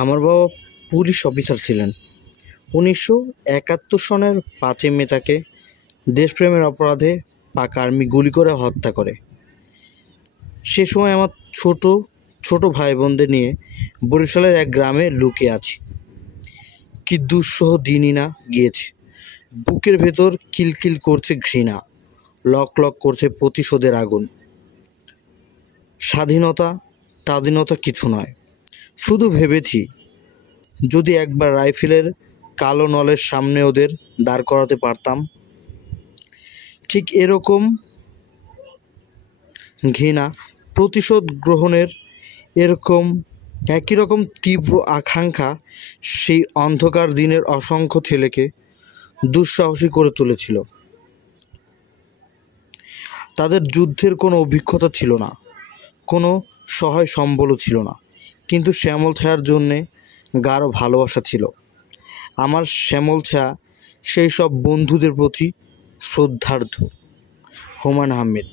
আমার বাবা police officer ছিলেন। 1971 সনের 5ই মে তাকে দেশপ্রেমের অপরাধে পাক আর্মি গুলি করে হত্যা করে। সে সময় আমার ছোট ছোট ভাই বোনদের নিয়ে বরিশালের এক গ্রামে লুকিয়ে আছি। কি দুঃসহ দিনই না গিয়েছে। বুকের ভেতর কিলকিল করছে ঘৃণা, লক লক করছে প্রতিশোধের আগুন। স্বাধীনতা কিছু নয়, শুধু ভেবেছি যদি একবার রাইফেলের কালো নলের সামনে ওদের দাঁড় করাতে পারতাম। ঠিক এরকম ঘৃণা, প্রতিশোধ গ্রহণের একই রকম তীব্র আকাঙ্ক্ষা সেই অন্ধকার দিনের অসংখ্য ছেলেকে দুঃসাহসী করে তুলেছিল। তাদের যুদ্ধের কোনো অভিজ্ঞতা ছিল না, কোনো সহায় সম্বলও ছিল না, কিন্তু শ্যামল ছায়ার জন্যে গাঢ় ভালোবাসা ছিল। আমার শ্যামল ছায়া সেই সব বন্ধুদের প্রতি শ্রদ্ধার্ঘ্য। হুমায়ূন আহমেদ।